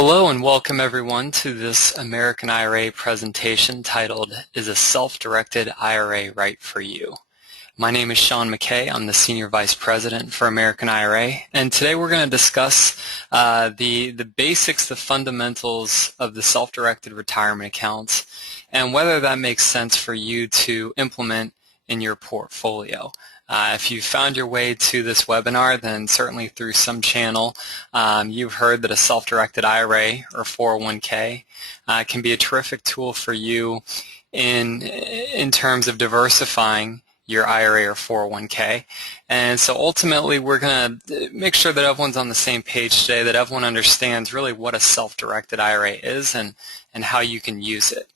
Hello and welcome everyone to this American IRA presentation titled, Is a Self-Directed IRA Right for You? My name is Sean McKay. I'm the Senior Vice President for American IRA, and today we're going to discuss the basics, the fundamentals of the self-directed retirement accounts and whether that makes sense for you to implement in your portfolio. If you found your way to this webinar, then certainly through some channel you've heard that a self-directed IRA or 401k can be a terrific tool for you in terms of diversifying your IRA or 401k. And so ultimately we're going to make sure that everyone's on the same page today, that everyone understands really what a self-directed IRA is and how you can use it.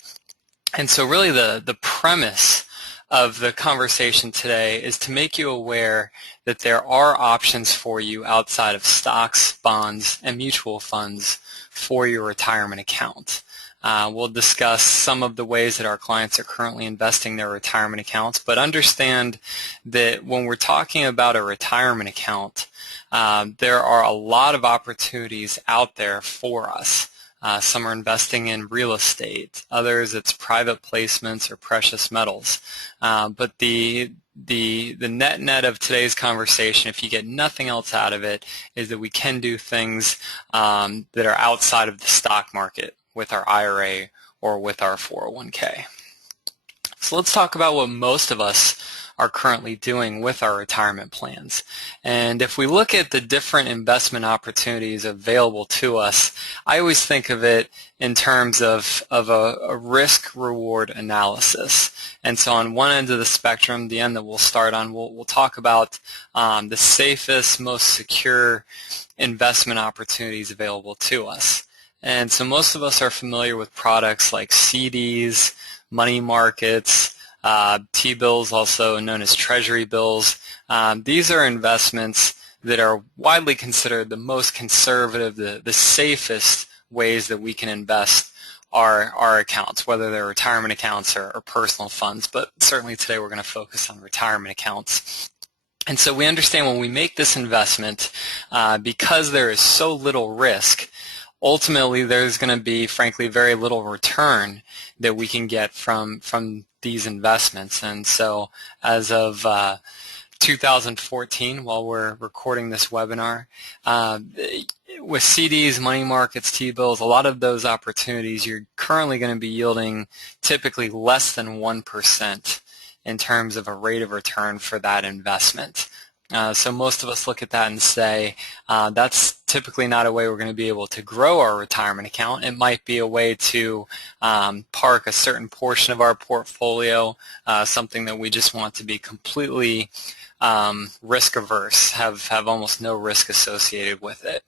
And so really the premise of the conversation today is to make you aware that there are options for you outside of stocks, bonds, and mutual funds for your retirement account. We'll discuss some of the ways that our clients are currently investing their retirement accounts, but understand that when we're talking about a retirement account, there are a lot of opportunities out there for us. Some are investing in real estate, others it's private placements or precious metals. But the net of today's conversation, if you get nothing else out of it, is that we can do things that are outside of the stock market with our IRA or with our 401k. So let's talk about what most of us are currently doing with our retirement plans. And if we look at the different investment opportunities available to us, I always think of it in terms of a risk-reward analysis. And so on one end of the spectrum, the end that we'll start on, we'll talk about the safest, most secure investment opportunities available to us. And so most of us are familiar with products like CDs, money markets, T-bills, also known as treasury bills. These are investments that are widely considered the most conservative, the safest ways that we can invest our accounts, whether they're retirement accounts or personal funds. But certainly today we're going to focus on retirement accounts. And so we understand when we make this investment, because there is so little risk, ultimately there's going to be, frankly, very little return that we can get from these investments. And so as of 2014, while we're recording this webinar, with CDs, money markets, T-bills, a lot of those opportunities, you're currently going to be yielding typically less than 1% in terms of a rate of return for that investment. So most of us look at that and say, that's typically not a way we're going to be able to grow our retirement account. It might be a way to park a certain portion of our portfolio, something that we just want to be completely risk averse, have almost no risk associated with it.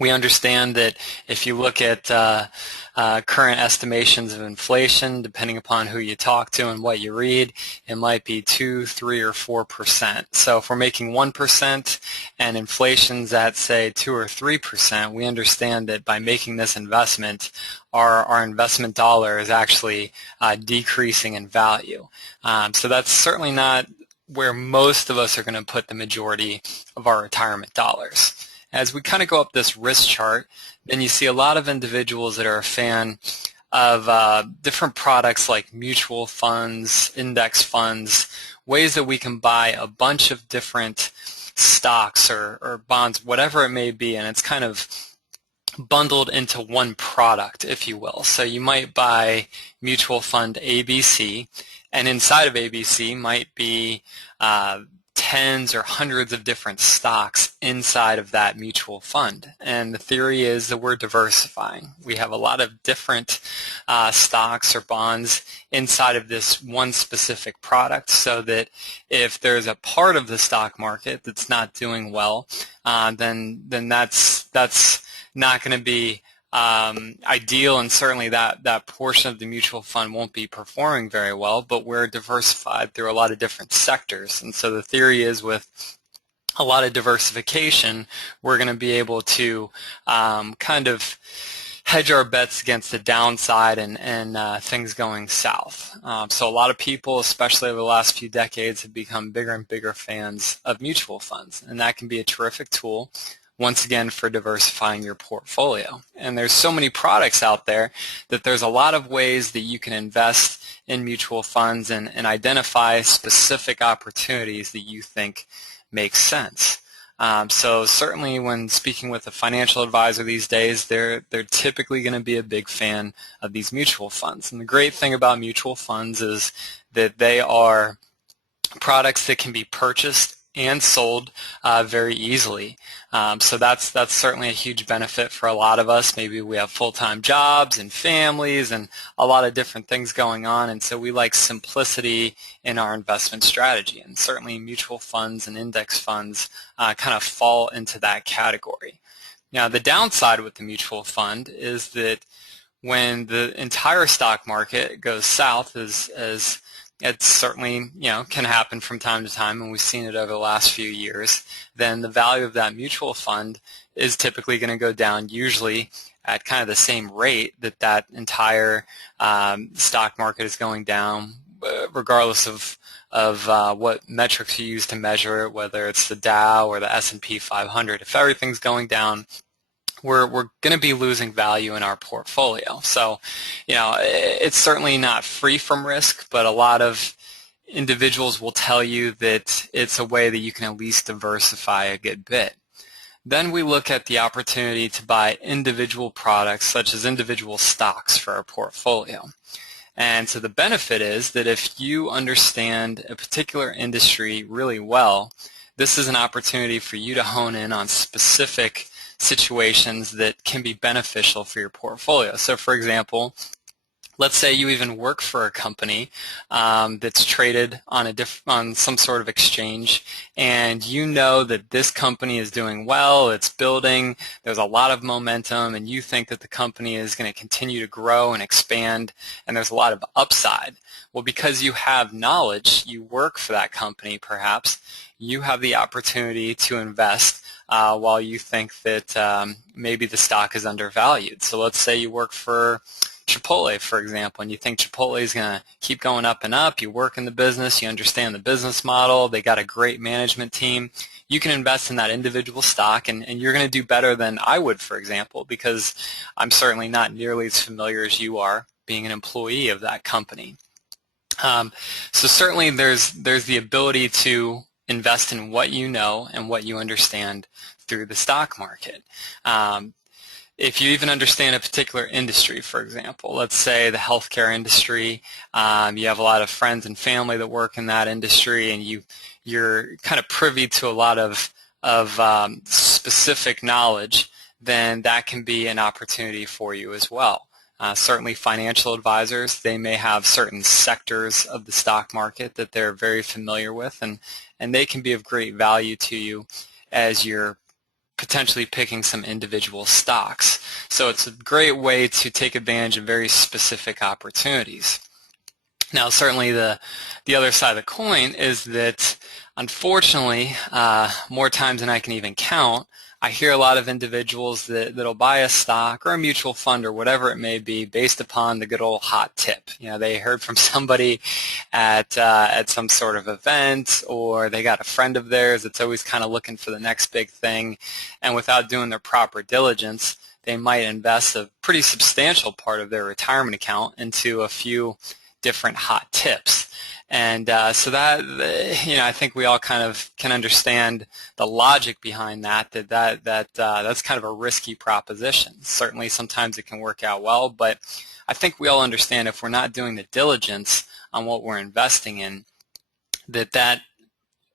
We understand that if you look at current estimations of inflation, depending upon who you talk to and what you read, it might be 2, 3, or 4%. So if we're making 1% and inflation's at, say, 2 or 3%, we understand that by making this investment, our investment dollar is actually decreasing in value. So that's certainly not where most of us are going to put the majority of our retirement dollars. As we kind of go up this risk chart, then you see a lot of individuals that are a fan of different products like mutual funds, index funds, ways that we can buy a bunch of different stocks or bonds, whatever it may be, and it's kind of bundled into one product, if you will. So you might buy mutual fund ABC, and inside of ABC might be tens or hundreds of different stocks inside of that mutual fund. And the theory is that we're diversifying. We have a lot of different stocks or bonds inside of this one specific product, so that if there's a part of the stock market that's not doing well, then that's not going to be ideal, and certainly that portion of the mutual fund won't be performing very well, but we're diversified through a lot of different sectors. And so the theory is with a lot of diversification, we're going to be able to kind of hedge our bets against the downside and things going south. So a lot of people, especially over the last few decades, have become bigger and bigger fans of mutual funds, and that can be a terrific tool. once again, for diversifying your portfolio. And there's so many products out there that there's a lot of ways that you can invest in mutual funds and identify specific opportunities that you think make sense. So certainly when speaking with a financial advisor these days, they're typically going to be a big fan of these mutual funds. And the great thing about mutual funds is that they are products that can be purchased and sold very easily. So that's certainly a huge benefit for a lot of us. Maybe we have full-time jobs and families and a lot of different things going on, and so we like simplicity in our investment strategy. And certainly mutual funds and index funds kind of fall into that category. Now, the downside with the mutual fund is that when the entire stock market goes south, as it certainly, can happen from time to time, and we've seen it over the last few years, then the value of that mutual fund is typically going to go down, usually at kind of the same rate that entire stock market is going down, regardless of what metrics you use to measure it, whether it's the Dow or the S&P 500. If everything's going down, we're going to be losing value in our portfolio. So, it's certainly not free from risk, but a lot of individuals will tell you that it's a way that you can at least diversify a good bit. Then we look at the opportunity to buy individual products, such as individual stocks for our portfolio. And so the benefit is that if you understand a particular industry really well, this is an opportunity for you to hone in on specific situations that can be beneficial for your portfolio. So for example, let's say you even work for a company that's traded on some sort of exchange, and you know that this company is doing well, it's building, there's a lot of momentum, and you think that the company is going to continue to grow and expand, and there's a lot of upside. Well, because you have knowledge, you work for that company perhaps, you have the opportunity to invest while you think that maybe the stock is undervalued. So let's say you work for Chipotle, for example, and you think Chipotle is going to keep going up and up. You work in the business, you understand the business model, they got a great management team. You can invest in that individual stock, and you're going to do better than I would, for example, because I'm certainly not nearly as familiar as you are being an employee of that company. So certainly there's the ability to invest in what you know and what you understand through the stock market. If you even understand a particular industry, for example, let's say the healthcare industry, you have a lot of friends and family that work in that industry, and you're kind of privy to a lot of specific knowledge, then that can be an opportunity for you as well. Certainly financial advisors, they may have certain sectors of the stock market that they're very familiar with, and they can be of great value to you as you're potentially picking some individual stocks. So it's a great way to take advantage of very specific opportunities. Now, certainly the other side of the coin is that, unfortunately, more times than I can even count, I hear a lot of individuals that'll buy a stock or a mutual fund or whatever it may be based upon the good old hot tip. They heard from somebody at some sort of event, or they got a friend of theirs that's always kind of looking for the next big thing, and without doing their proper diligence, they might invest a pretty substantial part of their retirement account into a few different hot tips. And so that, I think we all kind of can understand the logic behind that's kind of a risky proposition. Certainly sometimes it can work out well, but I think we all understand if we're not doing the diligence on what we're investing in, that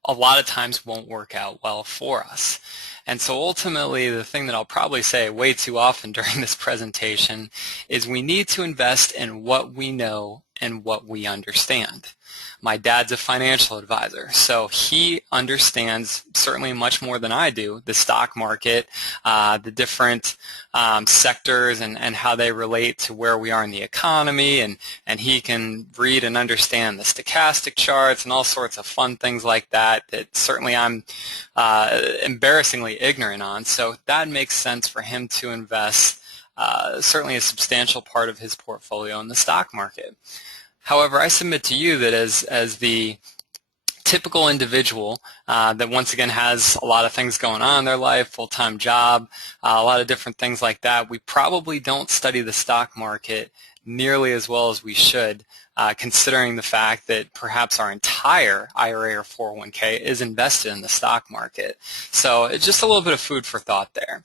a lot of times won't work out well for us. And so ultimately, the thing that I'll probably say way too often during this presentation is we need to invest in what we know and what we understand. My dad's a financial advisor, so he understands certainly much more than I do the stock market, the different sectors and how they relate to where we are in the economy, and he can read and understand the stochastic charts and all sorts of fun things like that certainly I'm embarrassingly ignorant on. So that makes sense for him to invest certainly a substantial part of his portfolio in the stock market. However, I submit to you that as the typical individual that once again has a lot of things going on in their life, full-time job, a lot of different things like that, we probably don't study the stock market nearly as well as we should, considering the fact that perhaps our entire IRA or 401k is invested in the stock market. So it's just a little bit of food for thought there.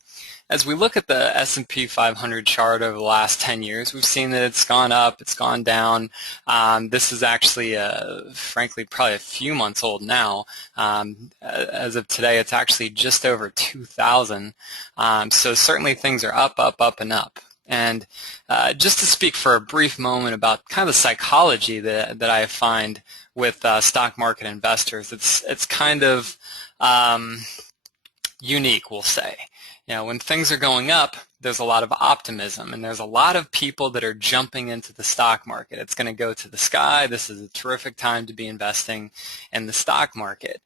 As we look at the S&P 500 chart over the last 10 years, we've seen that it's gone up, it's gone down. This is actually, frankly, probably a few months old now. As of today, it's actually just over 2,000. So certainly things are up, up, up, and up. And just to speak for a brief moment about kind of the psychology that I find with stock market investors, it's kind of unique, we'll say. You know, when things are going up, there's a lot of optimism, and there's a lot of people that are jumping into the stock market. It's going to go to the sky. This is a terrific time to be investing in the stock market.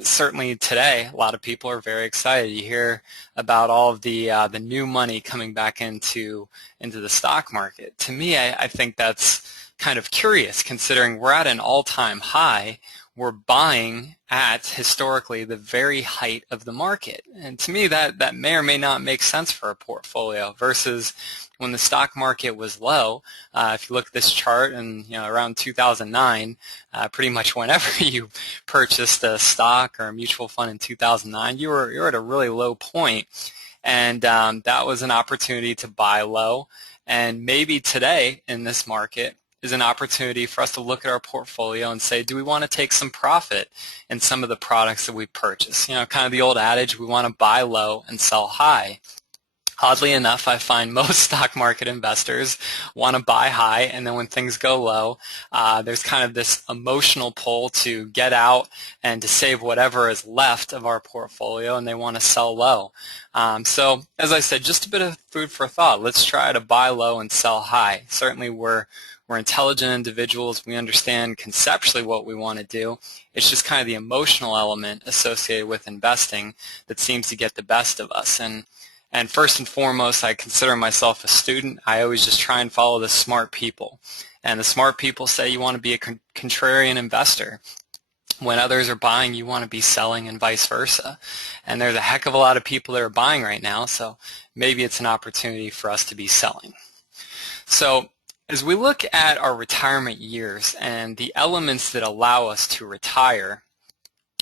Certainly today, a lot of people are very excited. You hear about all of the new money coming back into the stock market. To me, I think that's kind of curious, considering we're at an all-time high. We're buying at historically the very height of the market. And to me, that may or may not make sense for a portfolio versus when the stock market was low. If you look at this chart and around 2009, pretty much whenever you purchased a stock or a mutual fund in 2009, you were at a really low point. And that was an opportunity to buy low. And maybe today in this market is an opportunity for us to look at our portfolio and say, do we want to take some profit in some of the products that we purchase? Kind of the old adage, we want to buy low and sell high. Oddly enough, I find most stock market investors want to buy high, and then when things go low, there's kind of this emotional pull to get out and to save whatever is left of our portfolio, and they want to sell low. So, as I said, just a bit of food for thought. Let's try to buy low and sell high. Certainly, we're intelligent individuals. We understand conceptually what we want to do. It's just kind of the emotional element associated with investing that seems to get the best of us. And first and foremost, I consider myself a student. I always just try and follow the smart people. And the smart people say you want to be a contrarian investor. When others are buying, you want to be selling, and vice versa. And there's a heck of a lot of people that are buying right now, so maybe it's an opportunity for us to be selling. So as we look at our retirement years and the elements that allow us to retire,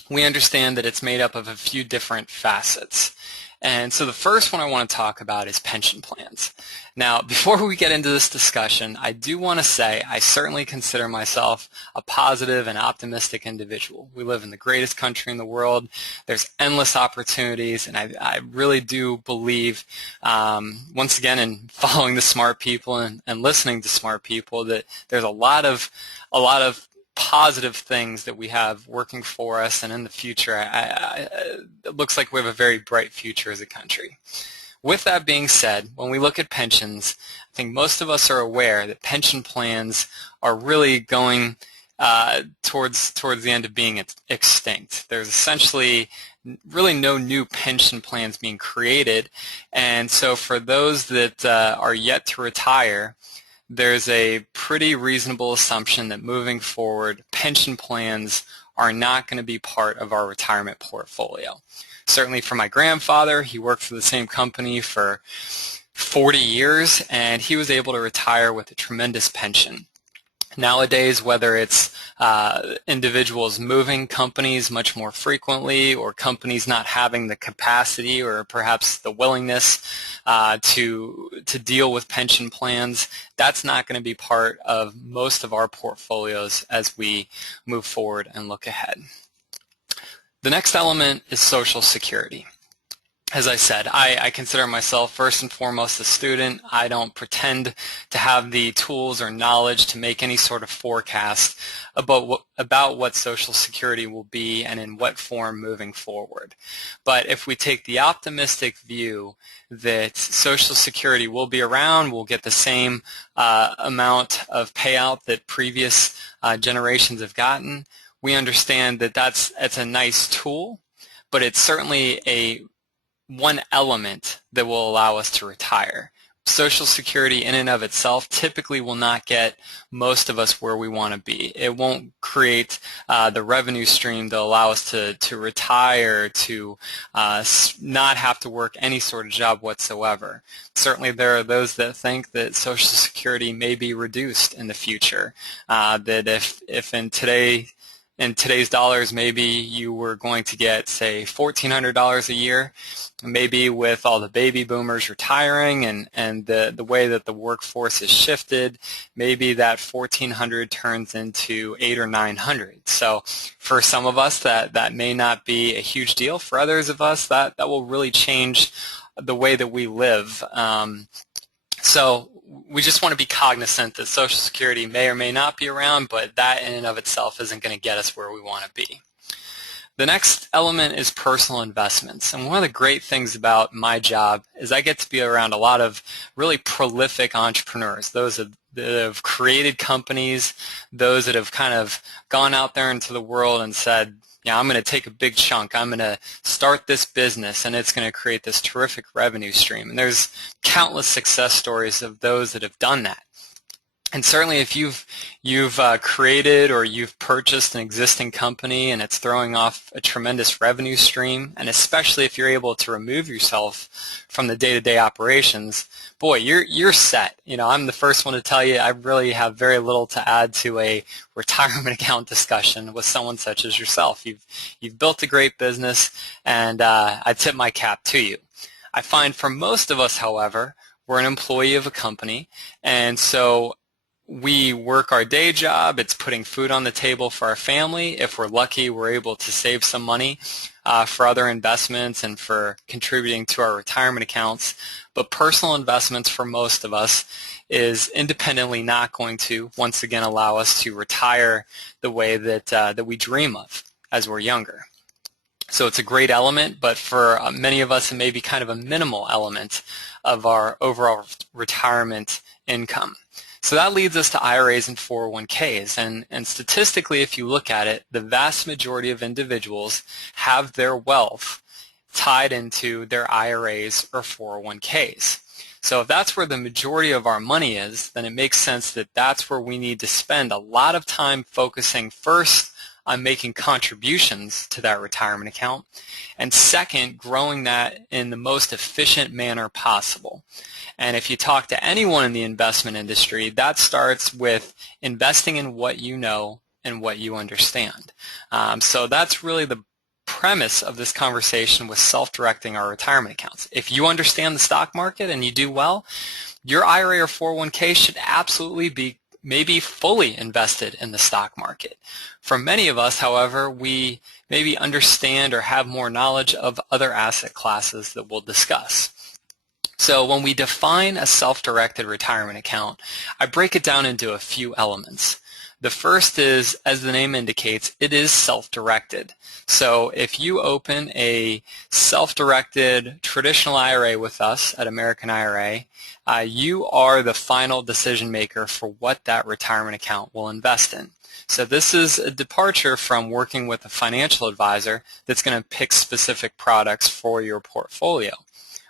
we understand that it's made up of a few different facets. And so the first one I want to talk about is pension plans. Now, before we get into this discussion, I do want to say I certainly consider myself a positive and optimistic individual. We live in the greatest country in the world. There's endless opportunities, and I really do believe, once again, in following the smart people and listening to smart people, that there's a lot of positive things that we have working for us, and in the future, it looks like we have a very bright future as a country. With that being said, when we look at pensions, I think most of us are aware that pension plans are really going towards the end of being extinct. There's essentially really no new pension plans being created, and so for those that are yet to retire, there's a pretty reasonable assumption that moving forward, pension plans are not going to be part of our retirement portfolio. Certainly for my grandfather, he worked for the same company for 40 years, and he was able to retire with a tremendous pension. Nowadays, whether it's individuals moving companies much more frequently, or companies not having the capacity or perhaps the willingness to deal with pension plans, that's not going to be part of most of our portfolios as we move forward and look ahead. The next element is Social Security. As I said, I consider myself first and foremost a student. I don't pretend to have the tools or knowledge to make any sort of forecast about what Social Security will be and in what form moving forward. But if we take the optimistic view that Social Security will be around, we'll get the same amount of payout that previous generations have gotten, we understand that it's a nice tool, but it's certainly one element that will allow us to retire. Social Security in and of itself typically will not get most of us where we want to be. It won't create the revenue stream to allow us to retire, to not have to work any sort of job whatsoever. Certainly there are those that think that Social Security may be reduced in the future, that if in today's dollars, maybe you were going to get, say, $1,400 a year. Maybe with all the baby boomers retiring and the way that the workforce has shifted, maybe that $1,400 turns into $800 or $900. So for some of us, that may not be a huge deal. For others of us, that will really change the way that we live. So we just want to be cognizant that Social Security may or may not be around, but that in and of itself isn't going to get us where we want to be. The next element is personal investments. And one of the great things about my job is I get to be around a lot of really prolific entrepreneurs, those that have created companies, those that have kind of gone out there into the world and said, yeah, I'm going to take a big chunk. I'm going to start this business, and it's going to create this terrific revenue stream. And there's countless success stories of those that have done that. And certainly if you've created or you've purchased an existing company and it's throwing off a tremendous revenue stream, and especially if you're able to remove yourself from the day-to-day operations, boy, you're set. You know, I'm the first one to tell you I really have very little to add to a retirement account discussion with someone such as yourself. You've built a great business, and I tip my cap to you. I find for most of us, however, we're an employee of a company, and so we work our day job. It's putting food on the table for our family. If we're lucky, we're able to save some money for other investments and for contributing to our retirement accounts. But personal investments for most of us is independently not going to, once again, allow us to retire the way that we dream of as we're younger. So it's a great element, but for many of us, it may be kind of a minimal element of our overall retirement income. So that leads us to IRAs and 401ks, and statistically, if you look at it, the vast majority of individuals have their wealth tied into their IRAs or 401ks. So if that's where the majority of our money is, then it makes sense that that's where we need to spend a lot of time focusing first on making contributions to that retirement account, and second, growing that in the most efficient manner possible. And if you talk to anyone in the investment industry, that starts with investing in what you know and what you understand. So that's really the premise of this conversation with self-directing our retirement accounts. If you understand the stock market and you do well, your IRA or 401k should absolutely be maybe fully invested in the stock market. For many of us, however, we maybe understand or have more knowledge of other asset classes that we'll discuss. So when we define a self-directed retirement account, I break it down into a few elements. The first is, as the name indicates, it is self-directed. So if you open a self-directed traditional IRA with us at American IRA, you are the final decision maker for what that retirement account will invest in. So this is a departure from working with a financial advisor that's going to pick specific products for your portfolio.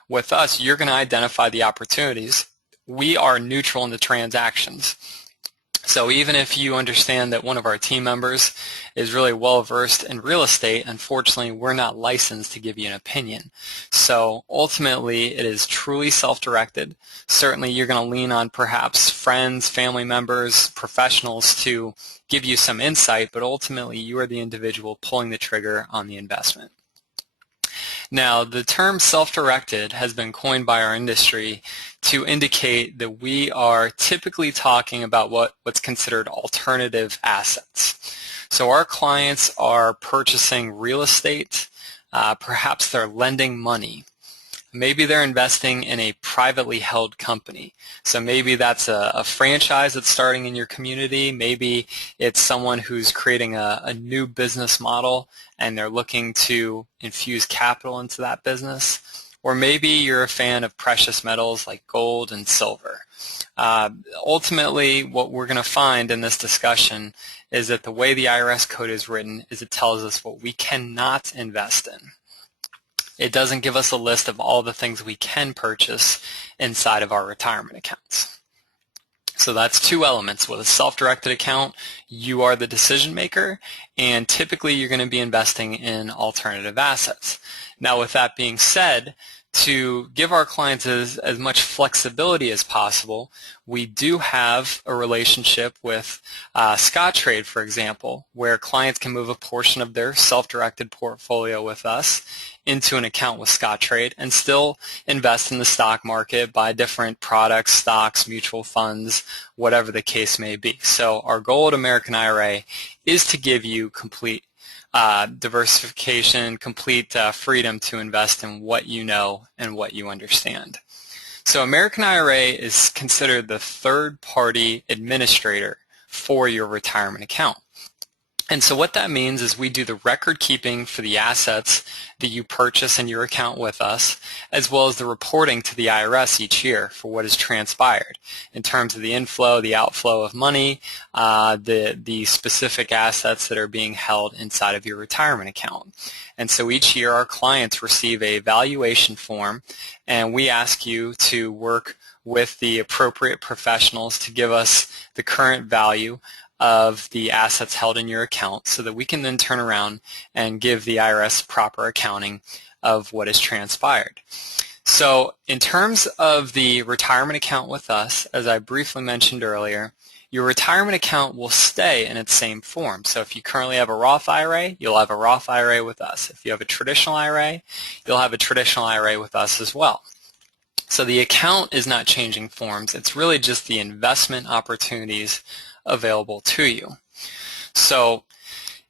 With us, you're going to identify the opportunities. We are neutral in the transactions. So even if you understand that one of our team members is really well versed in real estate, unfortunately we're not licensed to give you an opinion. So ultimately it is truly self-directed. Certainly you're going to lean on perhaps friends, family members, professionals to give you some insight, but ultimately you are the individual pulling the trigger on the investment. Now, the term self-directed has been coined by our industry to indicate that we are typically talking about what's considered alternative assets. So our clients are purchasing real estate, perhaps they're lending money. Maybe they're investing in a privately held company. So maybe that's a franchise that's starting in your community. Maybe it's someone who's creating a new business model and they're looking to infuse capital into that business. Or maybe you're a fan of precious metals like gold and silver. Ultimately, what we're going to find in this discussion is that the way the IRS code is written is it tells us what we cannot invest in. It doesn't give us a list of all the things we can purchase inside of our retirement accounts. So that's two elements. With a self-directed account, you are the decision maker, and typically you're going to be investing in alternative assets. Now, with that being said, to give our clients as much flexibility as possible, we do have a relationship with Scottrade, for example, where clients can move a portion of their self-directed portfolio with us into an account with Scottrade and still invest in the stock market, buy different products, stocks, mutual funds, whatever the case may be. So our goal at American IRA is to give you complete diversification, complete freedom to invest in what you know and what you understand. So American IRA is considered the third-party administrator for your retirement account. And so what that means is we do the record keeping for the assets that you purchase in your account with us, as well as the reporting to the IRS each year for what has transpired in terms of the inflow, the outflow of money, the specific assets that are being held inside of your retirement account. And so each year our clients receive a valuation form, and we ask you to work with the appropriate professionals to give us the current value of the assets held in your account so that we can then turn around and give the IRS proper accounting of what has transpired. So in terms of the retirement account with us, as I briefly mentioned earlier, your retirement account will stay in its same form. So if you currently have a Roth IRA, you'll have a Roth IRA with us. If you have a traditional IRA, you'll have a traditional IRA with us as well. So the account is not changing forms. It's really just the investment opportunities available to you. So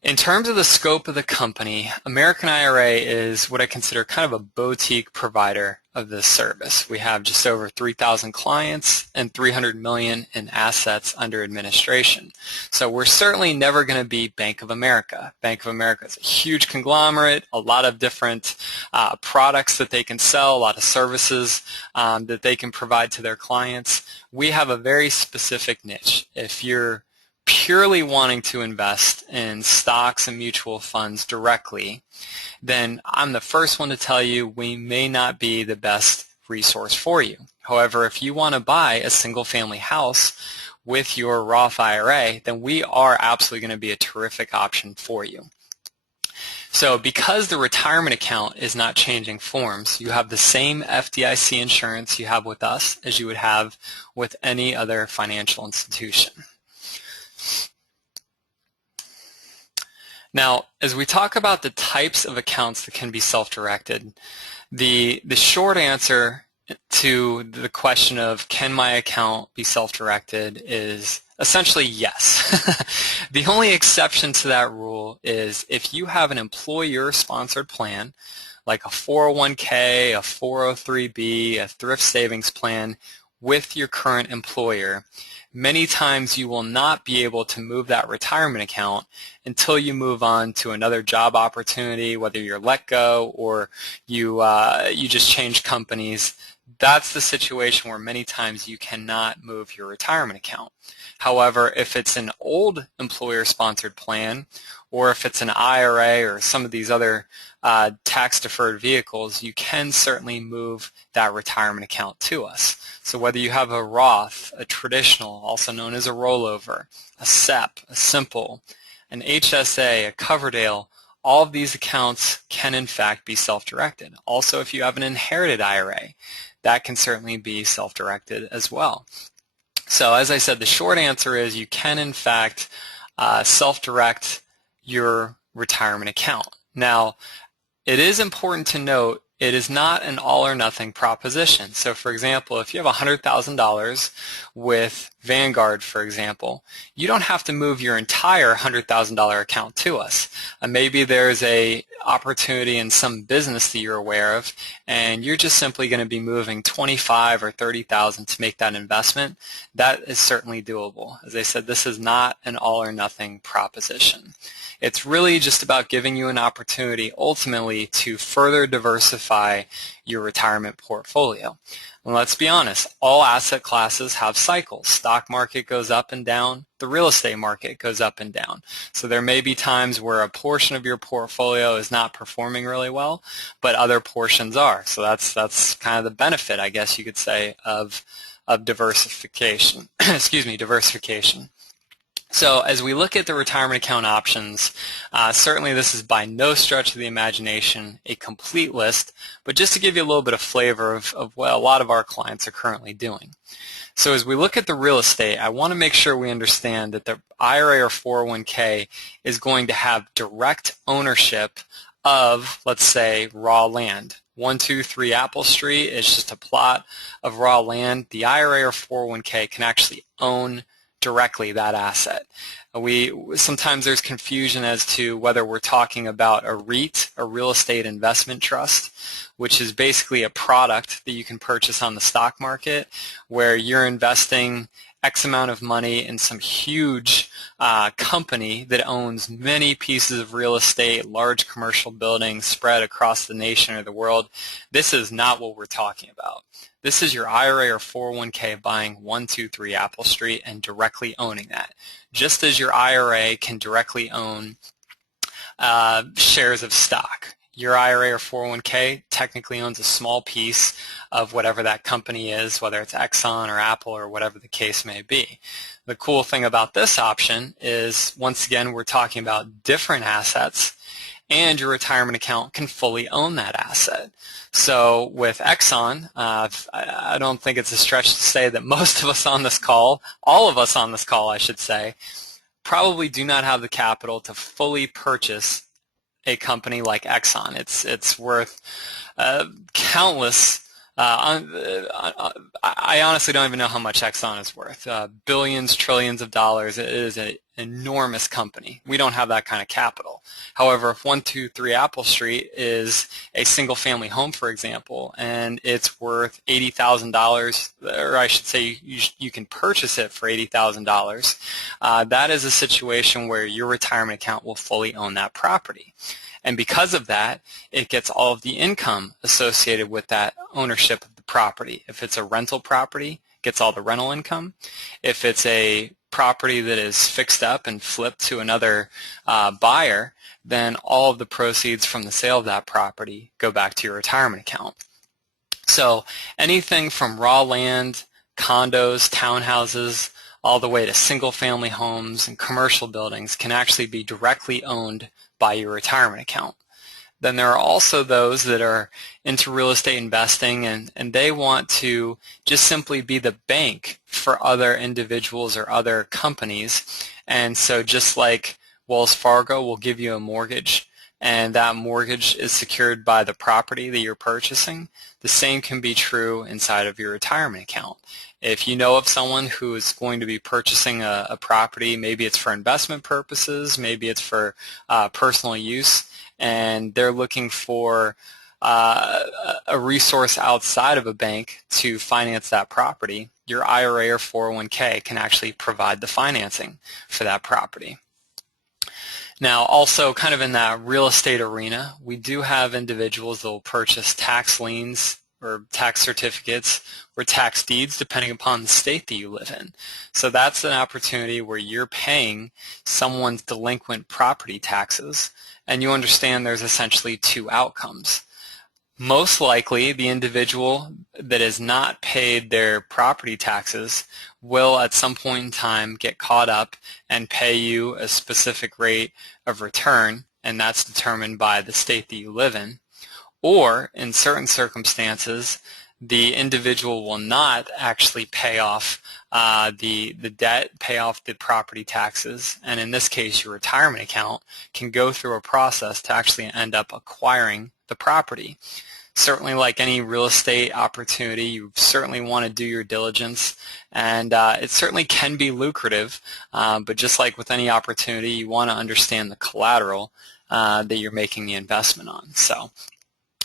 in terms of the scope of the company, American IRA is what I consider kind of a boutique provider of this service. We have just over 3,000 clients and $300 million in assets under administration. So we're certainly never going to be Bank of America. Bank of America is a huge conglomerate, a lot of different products that they can sell, a lot of services that they can provide to their clients. We have a very specific niche. If you're purely wanting to invest in stocks and mutual funds directly, then I'm the first one to tell you we may not be the best resource for you. However, if you want to buy a single-family house with your Roth IRA, then we are absolutely going to be a terrific option for you. So because the retirement account is not changing forms, you have the same FDIC insurance you have with us as you would have with any other financial institution. Now, as we talk about the types of accounts that can be self-directed, the short answer to the question of can my account be self-directed is essentially yes. The only exception to that rule is if you have an employer-sponsored plan, like a 401k, a 403b, a thrift savings plan with your current employer, many times you will not be able to move that retirement account until you move on to another job opportunity, whether you're let go or you just change companies. That's the situation where many times you cannot move your retirement account. However, if it's an old employer-sponsored plan, or if it's an IRA or some of these other tax-deferred vehicles, you can certainly move that retirement account to us. So whether you have a Roth, a traditional, also known as a rollover, a SEP, a simple, an HSA, a Coverdale, all of these accounts can in fact be self-directed. Also, if you have an inherited IRA, that can certainly be self-directed as well. So as I said, the short answer is you can in fact self-direct your retirement account. Now, it is important to note it is not an all-or-nothing proposition. So for example, if you have $100,000 with Vanguard, for example, you don't have to move your entire $100,000 account to us. Maybe there's a opportunity in some business that you're aware of, and you're just simply going to be moving $25,000 or $30,000 to make that investment. That is certainly doable. As I said, this is not an all-or-nothing proposition. It's really just about giving you an opportunity ultimately to further diversify your retirement portfolio. And let's be honest, all asset classes have cycles. Stock market goes up and down. The real estate market goes up and down. So there may be times where a portion of your portfolio is not performing really well, but other portions are. So that's kind of the benefit, I guess you could say, of diversification. Excuse me, diversification. So as we look at the retirement account options, certainly this is by no stretch of the imagination a complete list, but just to give you a little bit of flavor of what a lot of our clients are currently doing. So as we look at the real estate, I want to make sure we understand that the IRA or 401k is going to have direct ownership of, let's say, raw land. 123 Apple Street is just a plot of raw land. The IRA or 401k can actually own directly that asset. Sometimes there's confusion as to whether we're talking about a REIT, a real estate investment trust, which is basically a product that you can purchase on the stock market where you're investing X amount of money in some huge company that owns many pieces of real estate, large commercial buildings spread across the nation or the world. This is not what we're talking about. This is your IRA or 401k buying 123 Apple Street and directly owning that. Just as your IRA can directly own shares of stock. Your IRA or 401k technically owns a small piece of whatever that company is, whether it's Exxon or Apple or whatever the case may be. The cool thing about this option is, once again, we're talking about different assets, and your retirement account can fully own that asset. So with Exxon, I don't think it's a stretch to say that most of us on this call, all of us on this call, I should say, probably do not have the capital to fully purchase a company like Exxon. It's worth countless. I honestly don't even know how much Exxon is worth. Billions, trillions of dollars. It is an enormous company. We don't have that kind of capital. However, if 123 Apple Street is a single-family home, for example, and it's worth $80,000, or I should say you can purchase it for $80,000, that is a situation where your retirement account will fully own that property. And because of that, it gets all of the income associated with that ownership of the property. If it's a rental property, it gets all the rental income. If it's a property that is fixed up and flipped to another buyer, then all of the proceeds from the sale of that property go back to your retirement account. So anything from raw land, condos, townhouses, all the way to single-family homes and commercial buildings can actually be directly owned by your retirement account. Then there are also those that are into real estate investing and they want to just simply be the bank for other individuals or other companies. And so just like Wells Fargo will give you a mortgage and that mortgage is secured by the property that you're purchasing, the same can be true inside of your retirement account. If you know of someone who is going to be purchasing a property, maybe it's for investment purposes, maybe it's for personal use, and they're looking for a resource outside of a bank to finance that property, your IRA or 401k can actually provide the financing for that property. Now, also kind of in that real estate arena, we do have individuals that will purchase tax liens or tax certificates or tax deeds depending upon the state that you live in. So that's an opportunity where you're paying someone's delinquent property taxes, and you understand there's essentially two outcomes. Most likely, the individual that has not paid their property taxes will at some point in time get caught up and pay you a specific rate of return, and that's determined by the state that you live in. Or, in certain circumstances, the individual will not actually pay off the debt, pay off the property taxes, and in this case, your retirement account can go through a process to actually end up acquiring the property. Certainly, like any real estate opportunity, you certainly want to do your diligence, and it certainly can be lucrative, but just like with any opportunity, you want to understand the collateral that you're making the investment on. So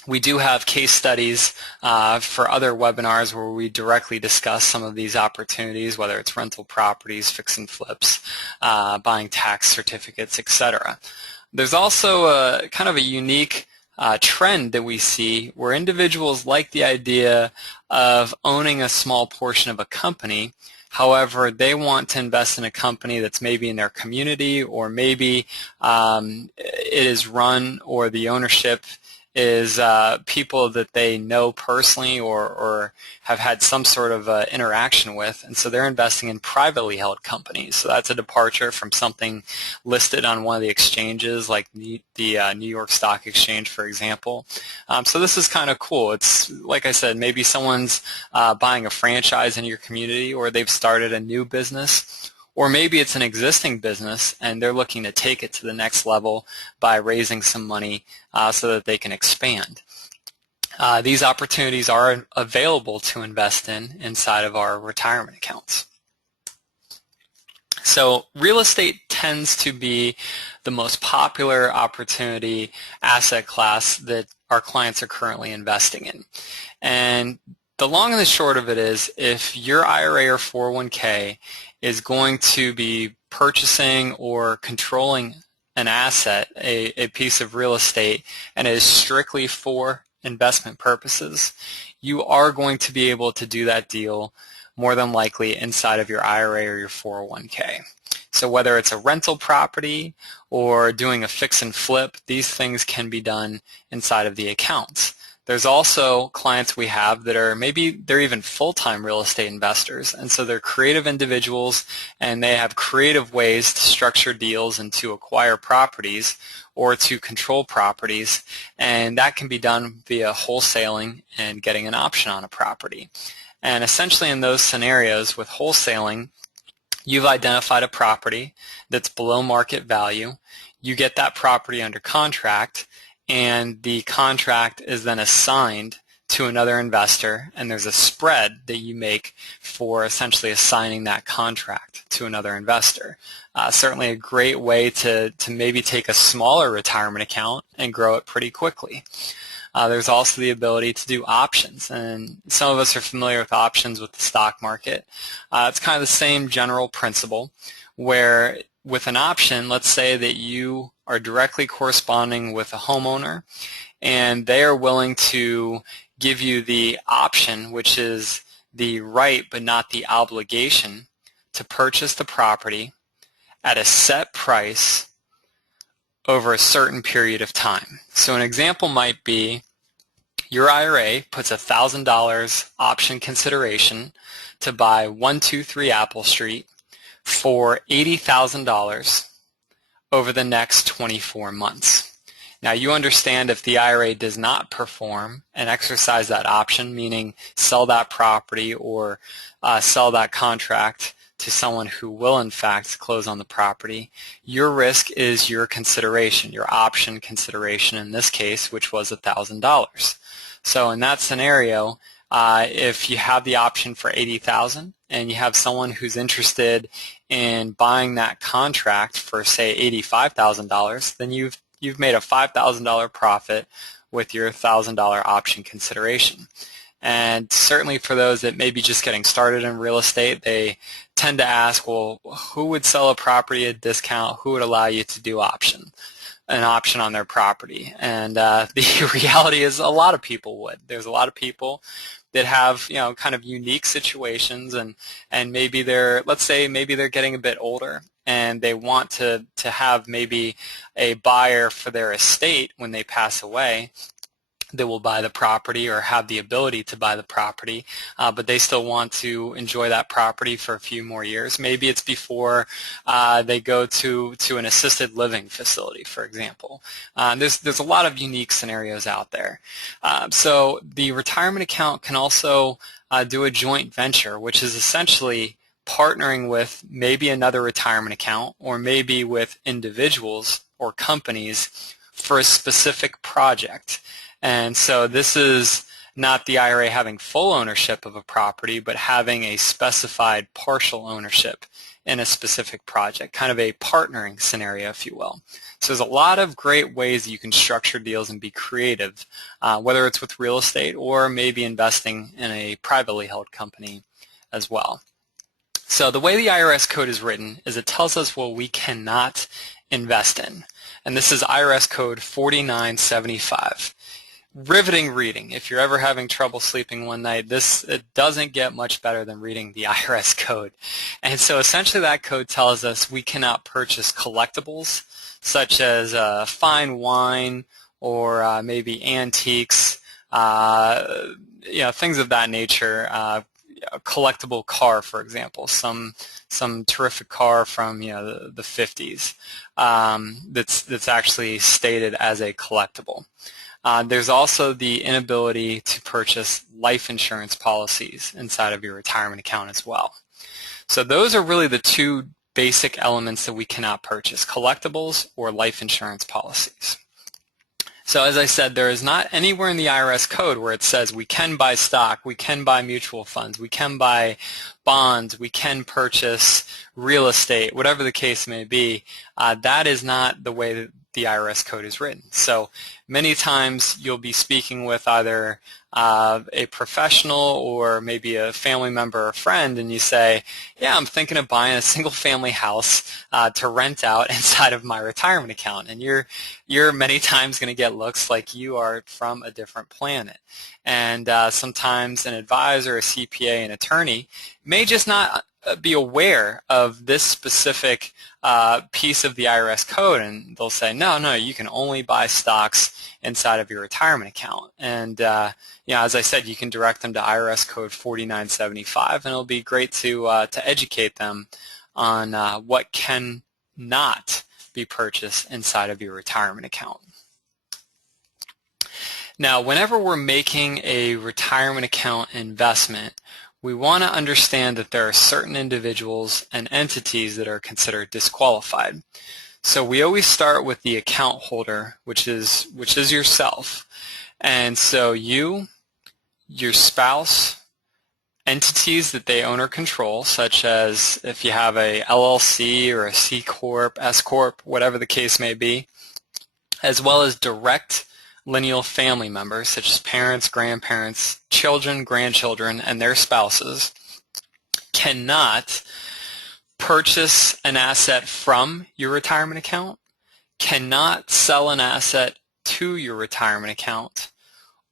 We do have case studies for other webinars where we directly discuss some of these opportunities, whether it's rental properties, fix and flips, buying tax certificates, etc. There's also a kind of a unique trend that we see where individuals like the idea of owning a small portion of a company. However, they want to invest in a company that's maybe in their community, or maybe it is run, or the ownership is people that they know personally or have had some sort of interaction with, and so they're investing in privately held companies. So that's a departure from something listed on one of the exchanges, like the New York Stock Exchange, for example. So this is kind of cool. It's, like I said, maybe someone's buying a franchise in your community, or they've started a new business, or maybe it's an existing business and they're looking to take it to the next level by raising some money so that they can expand. These opportunities are available to invest in inside of our retirement accounts. So real estate tends to be the most popular opportunity asset class that our clients are currently investing in. And the long and the short of it is, if your IRA or 401k is going to be purchasing or controlling an asset, a piece of real estate, and it is strictly for investment purposes, you are going to be able to do that deal more than likely inside of your IRA or your 401k. So whether it's a rental property or doing a fix and flip, these things can be done inside of the accounts. There's also clients we have that are, maybe they're even full-time real estate investors, and so they're creative individuals and they have creative ways to structure deals and to acquire properties or to control properties, and that can be done via wholesaling and getting an option on a property. And essentially in those scenarios with wholesaling, you've identified a property that's below market value, you get that property under contract, and the contract is then assigned to another investor, and there's a spread that you make for essentially assigning that contract to another investor. Certainly a great way to maybe take a smaller retirement account and grow it pretty quickly. There's also the ability to do options, and some of us are familiar with options with the stock market. It's kind of the same general principle, where with an option, let's say that you are directly corresponding with a homeowner and they are willing to give you the option, which is the right but not the obligation, to purchase the property at a set price over a certain period of time. So an example might be your IRA puts $1,000 option consideration to buy 123 Apple Street for $80,000 over the next 24 months. Now you understand if the IRA does not perform and exercise that option, meaning sell that property or sell that contract to someone who will in fact close on the property, your risk is your consideration, your option consideration in this case, which was $1,000. So in that scenario, if you have the option for $80,000 and you have someone who's interested in buying that contract for, say, $85,000, then you've made a $5,000 profit with your $1,000 option consideration. And certainly for those that may be just getting started in real estate, they tend to ask, well, who would sell a property at a discount? Who would allow you to do an option on their property? And the reality is a lot of people would. There's a lot of people that have, kind of unique situations, and maybe let's say maybe they're getting a bit older and they want to have maybe a buyer for their estate when they pass away that will buy the property or have the ability to buy the property, but they still want to enjoy that property for a few more years. Maybe it's before they go to an assisted living facility, for example. There's a lot of unique scenarios out there. So the retirement account can also do a joint venture, which is essentially partnering with maybe another retirement account or maybe with individuals or companies for a specific project. And so this is not the IRA having full ownership of a property, but having a specified partial ownership in a specific project, kind of a partnering scenario, if you will. So there's a lot of great ways that you can structure deals and be creative, whether it's with real estate or maybe investing in a privately held company as well. So the way the IRS code is written is it tells us what we cannot invest in. And this is IRS code 4975. Riveting reading. If you're ever having trouble sleeping one night, it doesn't get much better than reading the IRS code. And so essentially that code tells us we cannot purchase collectibles such as fine wine or maybe antiques, things of that nature. A collectible car, for example, some terrific car from the 50s that's actually stated as a collectible. There's also the inability to purchase life insurance policies inside of your retirement account as well. So those are really the two basic elements that we cannot purchase, collectibles or life insurance policies. So as I said, there is not anywhere in the IRS code where it says we can buy stock, we can buy mutual funds, we can buy bonds, we can purchase real estate, whatever the case may be. That is not the way that the IRS code is written. So many times you'll be speaking with either a professional or maybe a family member or friend, and you say, yeah, I'm thinking of buying a single family house to rent out inside of my retirement account. And you're many times going to get looks like you are from a different planet. And sometimes an advisor, a CPA, an attorney may just not be aware of this specific piece of the IRS code, and they'll say, no, you can only buy stocks inside of your retirement account. And as I said, you can direct them to IRS code 4975, and it'll be great to educate them on what can not be purchased inside of your retirement account. Now, whenever we're making a retirement account investment, we want to understand that there are certain individuals and entities that are considered disqualified. So we always start with the account holder, which is yourself. And so you, your spouse, entities that they own or control, such as if you have a LLC or a C Corp, S Corp, whatever the case may be, as well as direct lineal family members such as parents, grandparents, children, grandchildren, and their spouses, cannot purchase an asset from your retirement account, cannot sell an asset to your retirement account,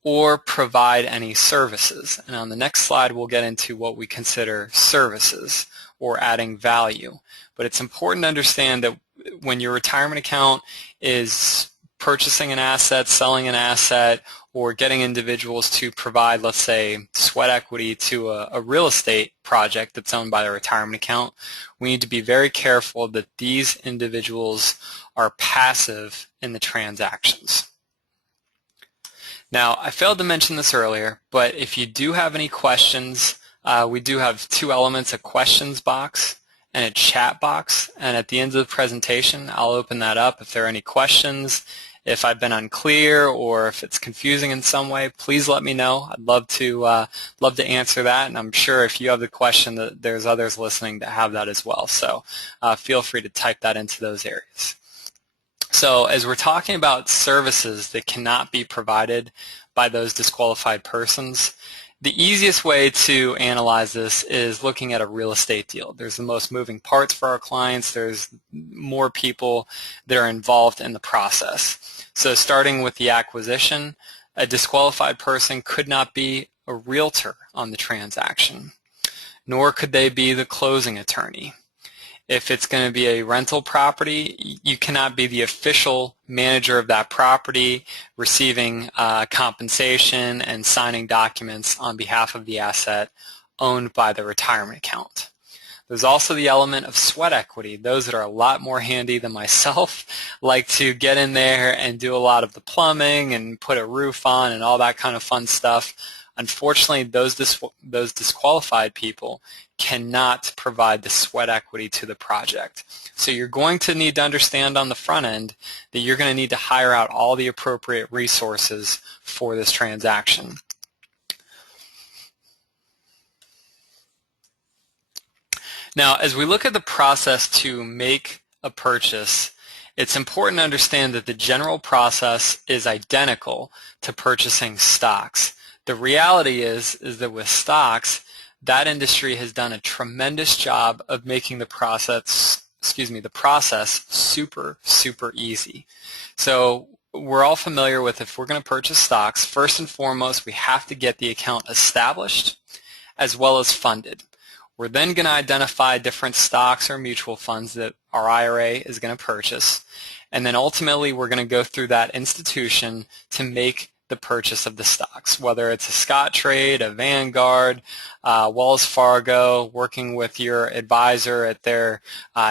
or provide any services. And on the next slide we'll get into what we consider services or adding value. But it's important to understand that when your retirement account is purchasing an asset, selling an asset, or getting individuals to provide, let's say, sweat equity to a real estate project that's owned by the retirement account, we need to be very careful that these individuals are passive in the transactions. Now, I failed to mention this earlier, but if you do have any questions, we do have two elements, a questions box and a chat box, and at the end of the presentation I'll open that up. If there are any questions, if I've been unclear or if it's confusing in some way, please let me know. I'd love to answer that, and I'm sure if you have the question that there's others listening that have that as well. So feel free to type that into those areas. So as we're talking about services that cannot be provided by those disqualified persons, the easiest way to analyze this is looking at a real estate deal. There's the most moving parts for our clients. There's more people that are involved in the process. So starting with the acquisition, a disqualified person could not be a realtor on the transaction, nor could they be the closing attorney. If it's going to be a rental property, you cannot be the official manager of that property, receiving compensation and signing documents on behalf of the asset owned by the retirement account. There's also the element of sweat equity. Those that are a lot more handy than myself like to get in there and do a lot of the plumbing and put a roof on and all that kind of fun stuff. Unfortunately, those disqualified people cannot provide the sweat equity to the project. So you're going to need to understand on the front end that you're going to need to hire out all the appropriate resources for this transaction. Now, as we look at the process to make a purchase, it's important to understand that the general process is identical to purchasing stocks. The reality is that with stocks, that industry has done a tremendous job of making the process super easy. So we're all familiar with, if we're going to purchase stocks, first and foremost, we have to get the account established as well as funded. We're then going to identify different stocks or mutual funds that our IRA is going to purchase, and then ultimately we're going to go through that institution to make the purchase of the stocks, whether it's a Scottrade, a Vanguard, Wells Fargo, working with your advisor at their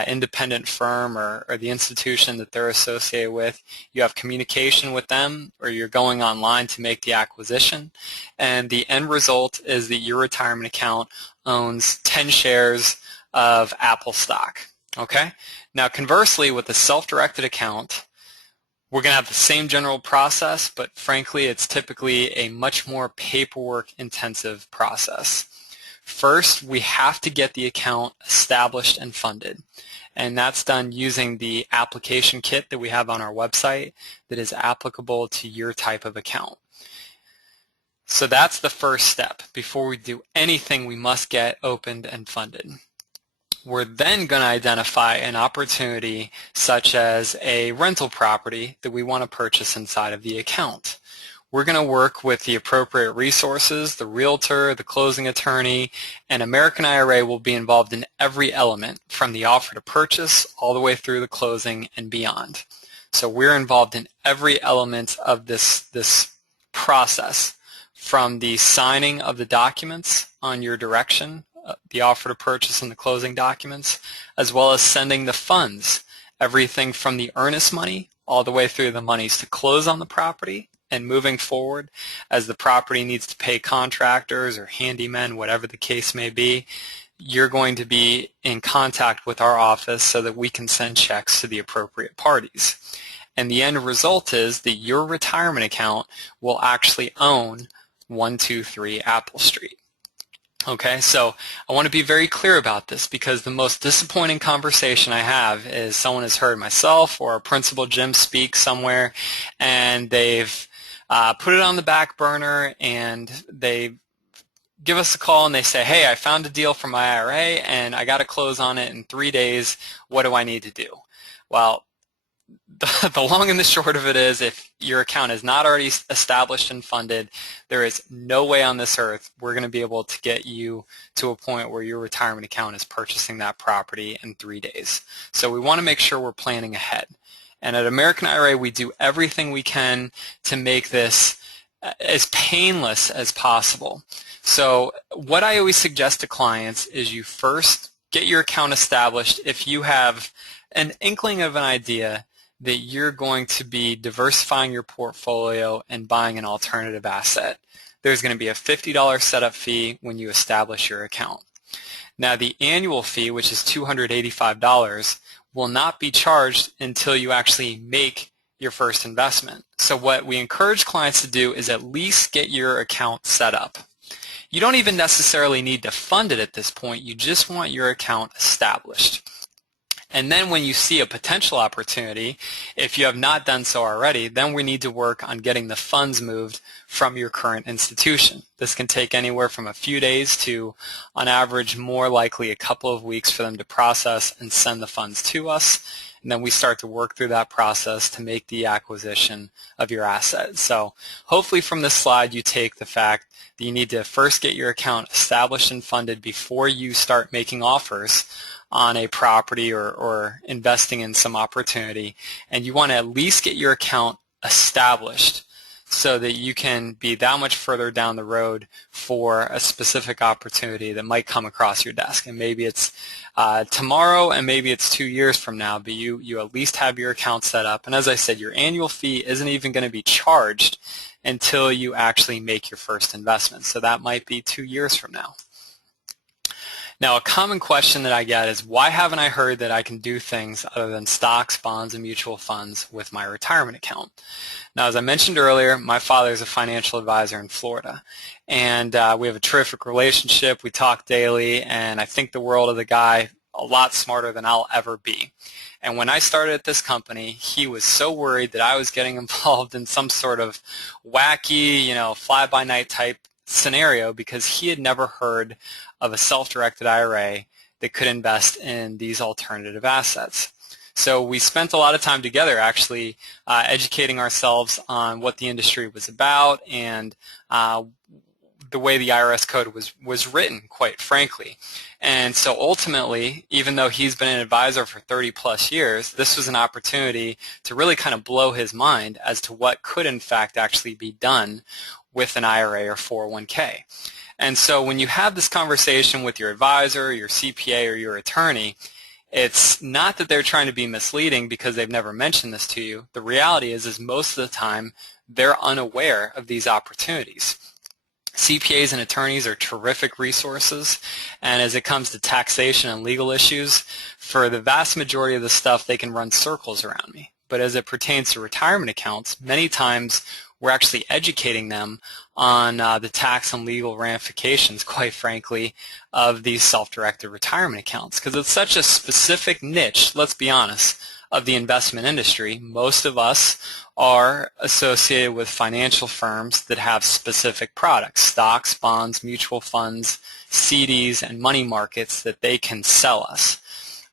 independent firm or the institution that they're associated with. You have communication with them, or you're going online to make the acquisition, and the end result is that your retirement account owns 10 shares of Apple stock. Okay? Now conversely, with a self-directed account, we're going to have the same general process, but frankly, it's typically a much more paperwork-intensive process. First, we have to get the account established and funded, and that's done using the application kit that we have on our website that is applicable to your type of account. So that's the first step. Before we do anything, we must get opened and funded. We're then going to identify an opportunity such as a rental property that we want to purchase inside of the account. We're going to work with the appropriate resources, the realtor, the closing attorney, and American IRA will be involved in every element from the offer to purchase all the way through the closing and beyond. So we're involved in every element of this process, from the signing of the documents on your direction, the offer to purchase and the closing documents, as well as sending the funds, everything from the earnest money all the way through the monies to close on the property, and moving forward as the property needs to pay contractors or handymen, whatever the case may be, you're going to be in contact with our office so that we can send checks to the appropriate parties. And the end result is that your retirement account will actually own 123 Apple Street. Okay, so I want to be very clear about this, because the most disappointing conversation I have is someone has heard myself or a principal Jim speak somewhere, and they've put it on the back burner, and they give us a call and they say, hey, I found a deal for my IRA and I got to close on it in 3 days. What do I need to do? Well, the long and the short of it is, if your account is not already established and funded, there is no way on this earth we're going to be able to get you to a point where your retirement account is purchasing that property in 3 days. So we want to make sure we're planning ahead. And at American IRA, we do everything we can to make this as painless as possible. So what I always suggest to clients is you first get your account established if you have an inkling of an idea that you're going to be diversifying your portfolio and buying an alternative asset. There's going to be a $50 setup fee when you establish your account. Now the annual fee, which is $285, will not be charged until you actually make your first investment. So what we encourage clients to do is at least get your account set up. You don't even necessarily need to fund it at this point. You just want your account established. And then when you see a potential opportunity, if you have not done so already, then we need to work on getting the funds moved from your current institution. This can take anywhere from a few days to, on average, more likely a couple of weeks for them to process and send the funds to us. And then we start to work through that process to make the acquisition of your asset. So hopefully from this slide you take the fact that you need to first get your account established and funded before you start making offers on a property or investing in some opportunity, and you want to at least get your account established so that you can be that much further down the road for a specific opportunity that might come across your desk. And maybe it's tomorrow and maybe it's 2 years from now, but you at least have your account set up. And as I said, your annual fee isn't even going to be charged until you actually make your first investment. So that might be 2 years from now. Now, a common question that I get is, why haven't I heard that I can do things other than stocks, bonds, and mutual funds with my retirement account? Now, as I mentioned earlier, my father is a financial advisor in Florida, and we have a terrific relationship. We talk daily, and I think the world of the guy a lot smarter than I'll ever be. And when I started at this company, he was so worried that I was getting involved in some sort of wacky, fly-by-night type scenario because he had never heard of a self-directed IRA that could invest in these alternative assets. So we spent a lot of time together actually educating ourselves on what the industry was about and the way the IRS code was written, quite frankly. And so ultimately, even though he's been an advisor for 30 plus years, this was an opportunity to really kind of blow his mind as to what could in fact actually be done with an IRA or 401k. And so when you have this conversation with your advisor, your CPA, or your attorney, it's not that they're trying to be misleading because they've never mentioned this to you. The reality is most of the time they're unaware of these opportunities. CPAs and attorneys are terrific resources, and as it comes to taxation and legal issues, for the vast majority of the stuff they can run circles around me. But as it pertains to retirement accounts, many times we're actually educating them on the tax and legal ramifications, quite frankly, of these self-directed retirement accounts. Because it's such a specific niche, let's be honest, of the investment industry. Most of us are associated with financial firms that have specific products, stocks, bonds, mutual funds, CDs, and money markets that they can sell us.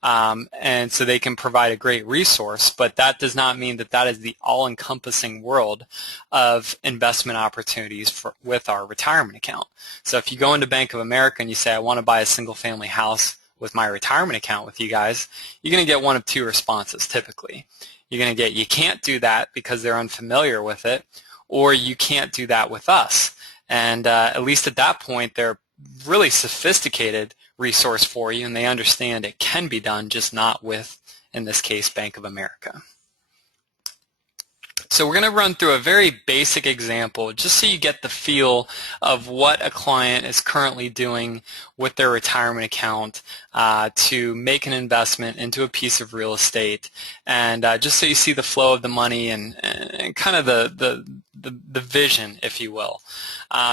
And so they can provide a great resource, but that does not mean that that is the all-encompassing world of investment opportunities with our retirement account. So if you go into Bank of America and you say, I want to buy a single-family house with my retirement account with you guys, you're going to get one of two responses typically. You're going to get, you can't do that because they're unfamiliar with it, or you can't do that with us. And at least at that point, they're really sophisticated resource for you, and they understand it can be done, just not with, in this case, Bank of America. So we're going to run through a very basic example just so you get the feel of what a client is currently doing with their retirement account to make an investment into a piece of real estate, and just so you see the flow of the money and kind of the vision, if you will.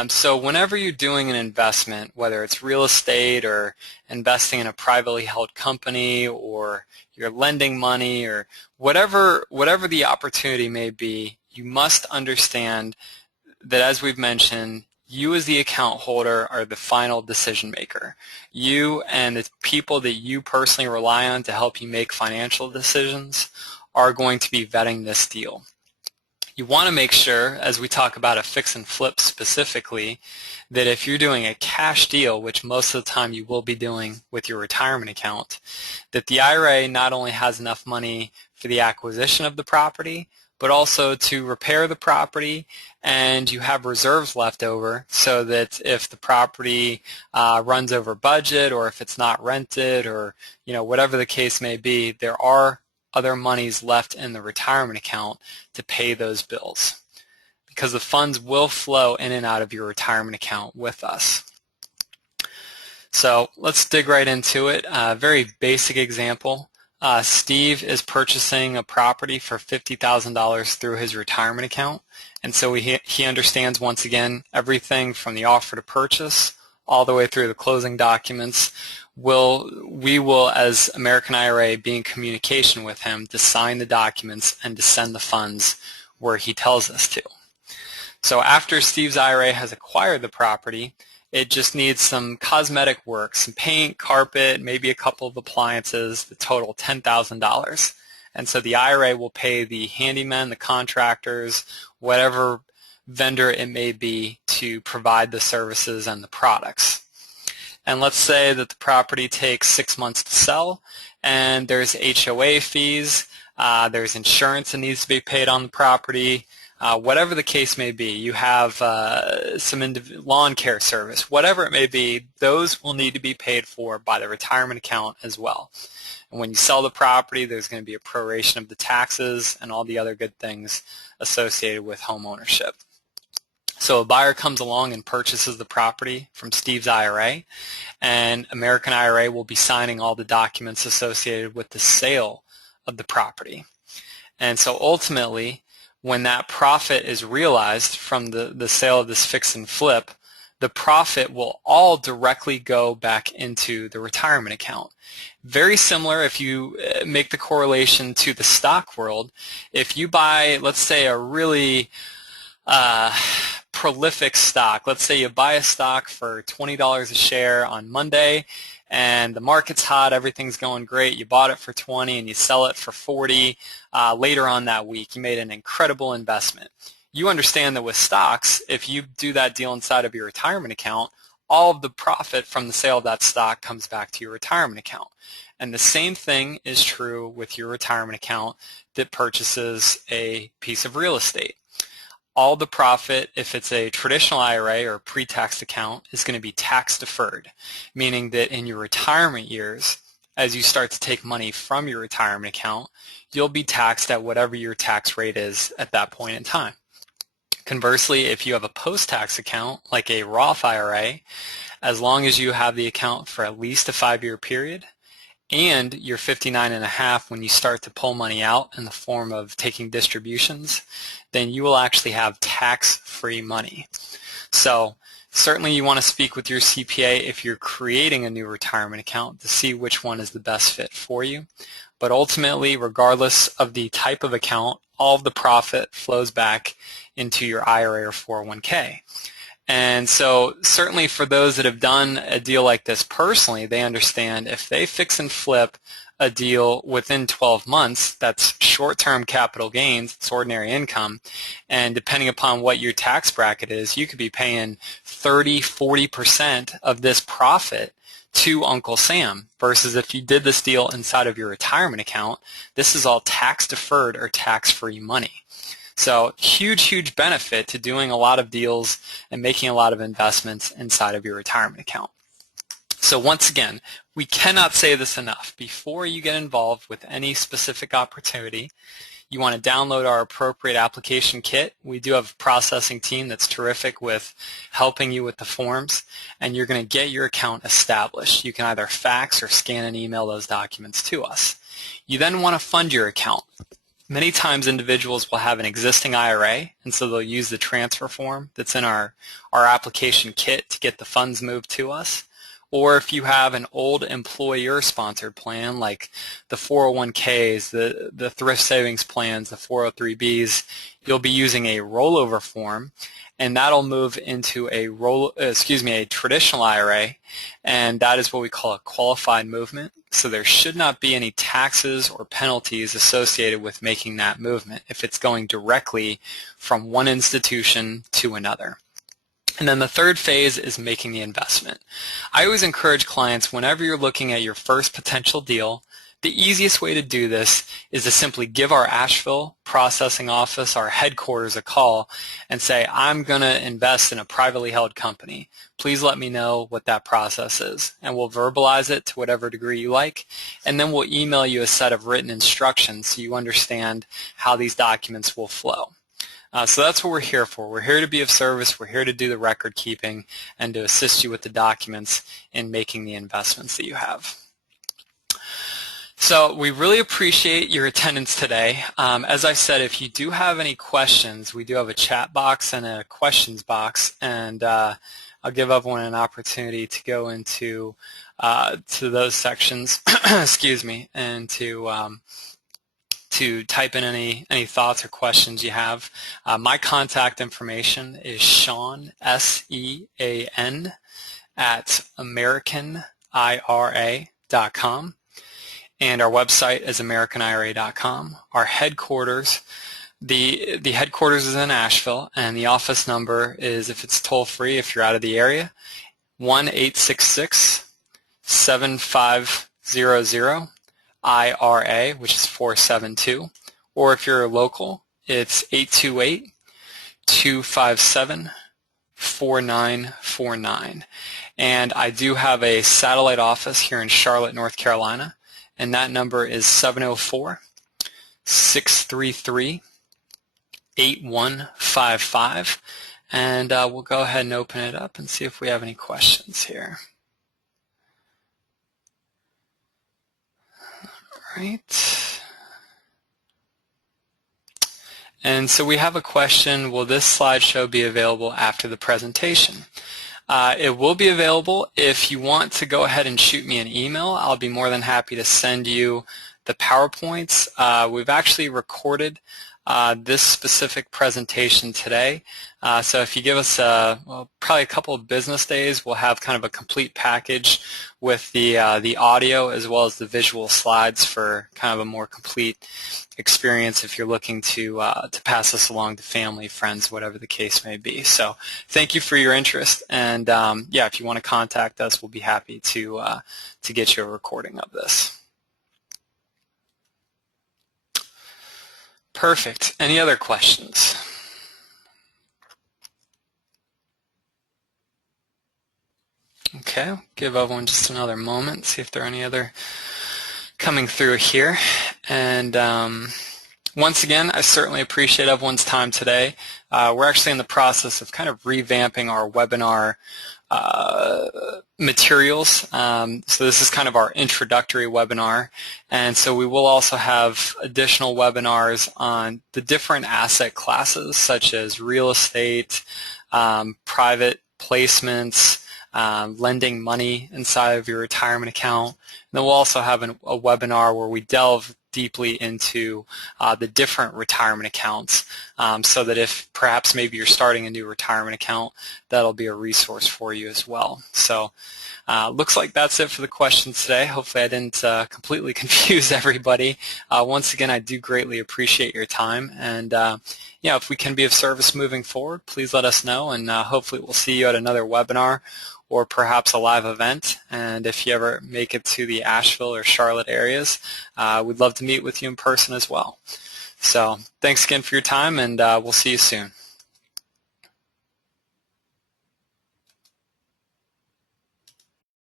So whenever you're doing an investment, whether it's real estate or investing in a privately held company, or you're lending money, or whatever the opportunity may be, you must understand that, as we've mentioned, you as the account holder are the final decision maker. You and the people that you personally rely on to help you make financial decisions are going to be vetting this deal. You want to make sure, as we talk about a fix and flip specifically, that if you're doing a cash deal, which most of the time you will be doing with your retirement account, that the IRA not only has enough money for the acquisition of the property, but also to repair the property, and you have reserves left over so that if the property runs over budget, or if it's not rented, or whatever the case may be, there are other monies left in the retirement account to pay those bills, because the funds will flow in and out of your retirement account with us. So let's dig right into it. A very basic example. Steve is purchasing a property for $50,000 through his retirement account, and so he understands, once again, everything from the offer to purchase all the way through the closing documents. We will, as American IRA, be in communication with him to sign the documents and to send the funds where he tells us to. So after Steve's IRA has acquired the property, it just needs some cosmetic work, some paint, carpet, maybe a couple of appliances, the total $10,000. And so the IRA will pay the handyman, the contractors, whatever vendor it may be, to provide the services and the products. And let's say that the property takes 6 months to sell, and there's HOA fees, there's insurance that needs to be paid on the property, whatever the case may be. You have some lawn care service, whatever it may be, those will need to be paid for by the retirement account as well. And when you sell the property, there's going to be a proration of the taxes and all the other good things associated with home ownership. So a buyer comes along and purchases the property from Steve's IRA, and American IRA will be signing all the documents associated with the sale of the property. And so ultimately, when that profit is realized from the sale of this fix and flip, the profit will all directly go back into the retirement account. Very similar if you make the correlation to the stock world. If you buy, let's say, a really prolific stock. Let's say you buy a stock for $20 a share on Monday, and the market's hot, everything's going great. You bought it for 20 and you sell it for 40 later on that week. You made an incredible investment. You understand that with stocks, if you do that deal inside of your retirement account, all of the profit from the sale of that stock comes back to your retirement account. And the same thing is true with your retirement account that purchases a piece of real estate. All the profit, if it's a traditional IRA or pre-taxed account, is going to be tax deferred, meaning that in your retirement years, as you start to take money from your retirement account, you'll be taxed at whatever your tax rate is at that point in time. Conversely, if you have a post-tax account, like a Roth IRA, as long as you have the account for at least a 5-year period, and you're 59 and a half when you start to pull money out in the form of taking distributions, then you will actually have tax-free money. So certainly you want to speak with your CPA if you're creating a new retirement account to see which one is the best fit for you. But ultimately, regardless of the type of account, all of the profit flows back into your IRA or 401k. And so certainly for those that have done a deal like this personally, they understand if they fix and flip a deal within 12 months, that's short-term capital gains, it's ordinary income, and depending upon what your tax bracket is, you could be paying 30-40% of this profit to Uncle Sam, versus if you did this deal inside of your retirement account, this is all tax deferred or tax-free money. So huge benefit to doing a lot of deals and making a lot of investments inside of your retirement account. So once again, we cannot say this enough. Before you get involved with any specific opportunity, you want to download our appropriate application kit. We do have a processing team that's terrific with helping you with the forms, and you're going to get your account established. You can either fax or scan and email those documents to us. You then want to fund your account. Many times individuals will have an existing IRA, and so they'll use the transfer form that's in our application kit to get the funds moved to us. Or if you have an old employer-sponsored plan like the 401ks, the thrift savings plans, the 403bs, you'll be using a rollover form, and that'll move into a traditional IRA, and that is what we call a qualified movement. So there should not be any taxes or penalties associated with making that movement if it's going directly from one institution to another. And then the third phase is making the investment. I always encourage clients, whenever you're looking at your first potential deal, the easiest way to do this is to simply give our Asheville processing office, our headquarters, a call and say, I'm going to invest in a privately held company. Please let me know what that process is. And we'll verbalize it to whatever degree you like, and then we'll email you a set of written instructions so you understand how these documents will flow. So that's what we're here for. We're here to be of service. We're here to do the record keeping and to assist you with the documents in making the investments that you have. So we really appreciate your attendance today. As I said, if you do have any questions, we do have a chat box and a questions box, and I'll give everyone an opportunity to go into to those sections, excuse me, and to type in any thoughts or questions you have. My contact information is Sean, S-E-A-N, at AmericanIRA.com. And our website is AmericanIRA.com. Our headquarters, the headquarters is in Asheville, and the office number is, if it's toll-free, if you're out of the area, 1-866-7500. IRA, which is 472, or if you're local, it's 828-257-4949. And I do have a satellite office here in Charlotte, North Carolina, and that number is 704-633-8155. And we'll go ahead and open it up and see if we have any questions here. All right. And so we have a question, will this slideshow be available after the presentation? It will be available. If you want to go ahead and shoot me an email, I'll be more than happy to send you the PowerPoints. We've actually recorded this specific presentation today. So if you give us probably a couple of business days, we'll have kind of a complete package with the audio as well as the visual slides for kind of a more complete experience if you're looking to pass this along to family, friends, whatever the case may be. So thank you for your interest, and yeah, if you want to contact us, we'll be happy to get you a recording of this. Perfect. Any other questions? Okay, give everyone just another moment, see if there are any other coming through here. And once again, I certainly appreciate everyone's time today. We're actually in the process of kind of revamping our webinar materials. So this is kind of our introductory webinar, and so we will also have additional webinars on the different asset classes such as real estate, private placements, lending money inside of your retirement account. And then we'll also have a webinar where we delve deeply into the different retirement accounts, so that if perhaps maybe you're starting a new retirement account, that'll be a resource for you as well. So looks like that's it for the questions today. Hopefully I didn't completely confuse everybody. Once again, I do greatly appreciate your time, and yeah, if we can be of service moving forward, please let us know, and hopefully we'll see you at another webinar or perhaps a live event. And if you ever make it to the Asheville or Charlotte areas, we'd love to meet with you in person as well. So thanks again for your time, and we'll see you soon.